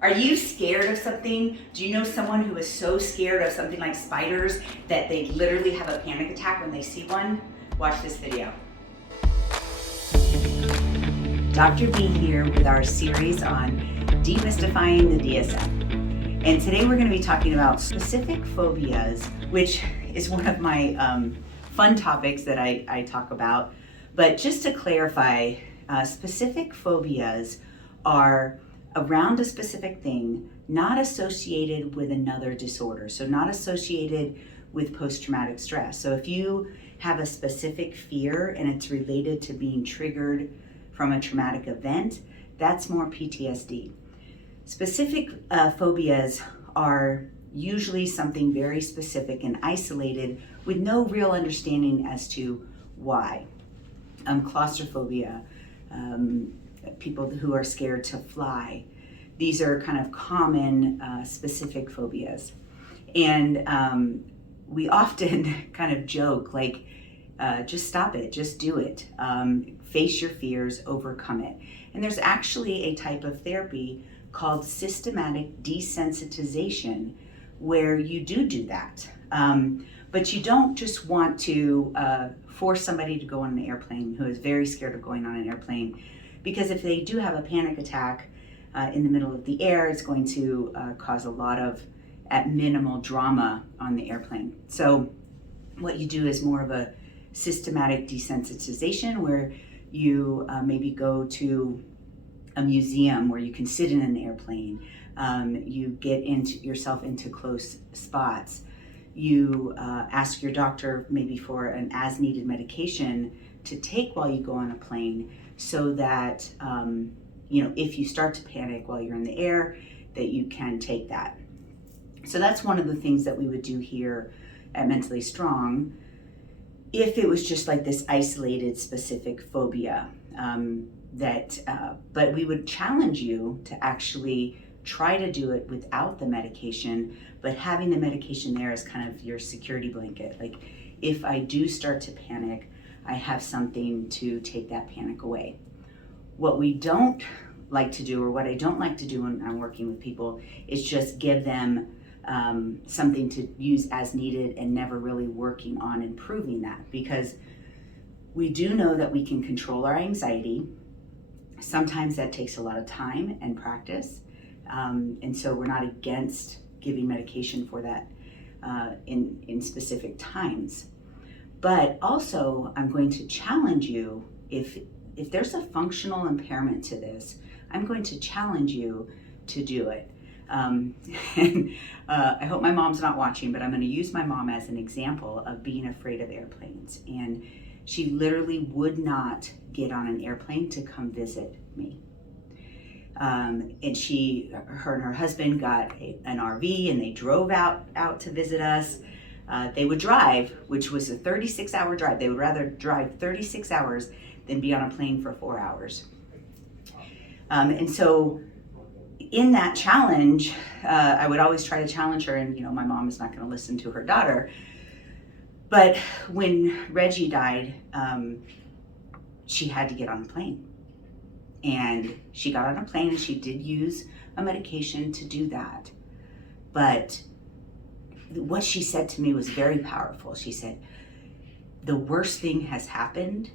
Are you scared of something? Do you know someone who is so scared of something like spiders that they literally have a panic attack when they see one? Watch this video. Dr. B here with our series on demystifying the DSM. And today we're going to be talking about specific phobias, which is one of my fun topics that I talk about. But just to clarify, specific phobias are around a specific thing, not associated with another disorder. So not associated with post-traumatic stress. So if you have a specific fear and it's related to being triggered from a traumatic event, that's more PTSD. Specific phobias are usually something very specific and isolated with no real understanding as to why. Claustrophobia, people who are scared to fly. These are kind of common specific phobias. And we often kind of joke like, just stop it, just do it. Face your fears, overcome it. And there's actually a type of therapy called systematic desensitization where you do that. But you don't just want to force somebody to go on an airplane who is very scared of going on an airplane, because if they do have a panic attack in the middle of the air, it's going to cause a lot of, at minimal, drama on the airplane. So what you do is more of a systematic desensitization where you maybe go to a museum where you can sit in an airplane. You get yourself into close spots. You ask your doctor maybe for an as-needed medication to take while you go on a plane, so that if you start to panic while you're in the air, that you can take that. So that's one of the things that we would do here at Mentally Strong if it was just like this isolated specific phobia. But we would challenge you to actually try to do it without the medication, but having the medication there as kind of your security blanket. Like, if I do start to panic, I have something to take that panic away. What we don't like to do, or what I don't like to do when I'm working with people, is just give them something to use as needed and never really working on improving that, because we do know that we can control our anxiety. Sometimes that takes a lot of time and practice, and so we're not against giving medication for that in specific times. But also, I'm going to challenge you, if there's a functional impairment to this, I'm going to challenge you to do it. And I hope my mom's not watching, but I'm going to use my mom as an example of being afraid of airplanes. And she literally would not get on an airplane to come visit me. And her and her husband got an RV and they drove out to visit us. They would drive, which was a 36-hour drive. They would rather drive 36 hours than be on a plane for 4 hours. And so in that challenge, I would always try to challenge her, and my mom is not going to listen to her daughter. But when Reggie died, she had to get on a plane. And she got on a plane and she did use a medication to do that. But what she said to me was very powerful. She said, the worst thing has happened,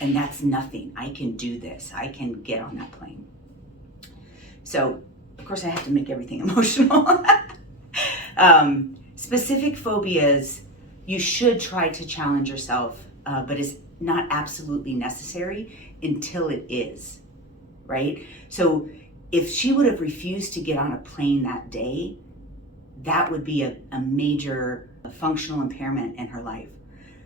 and that's nothing. I can do this. I can get on that plane. So, of course, I have to make everything emotional. Specific phobias, you should try to challenge yourself, but it's not absolutely necessary until it is, right? So if she would have refused to get on a plane that day, that would be a major functional impairment in her life.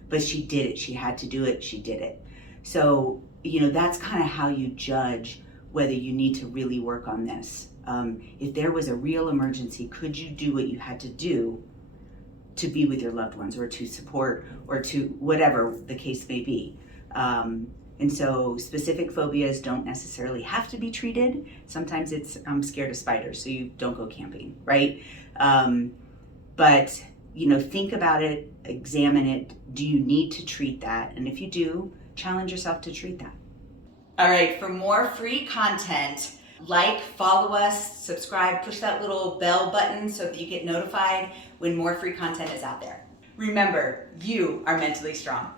But she did it. She had to do it. She did it. So, that's kind of how you judge whether you need to really work on this. If there was a real emergency, could you do what you had to do to be with your loved ones, or to support, or to whatever the case may be? And so specific phobias don't necessarily have to be treated. Sometimes it's, I'm scared of spiders, so you don't go camping, right? But think about it, examine it. Do you need to treat that? And if you do, challenge yourself to treat that. All right, for more free content, Like, follow us, subscribe, push that little bell button so that you get notified when more free content is out there. Remember, you are mentally strong.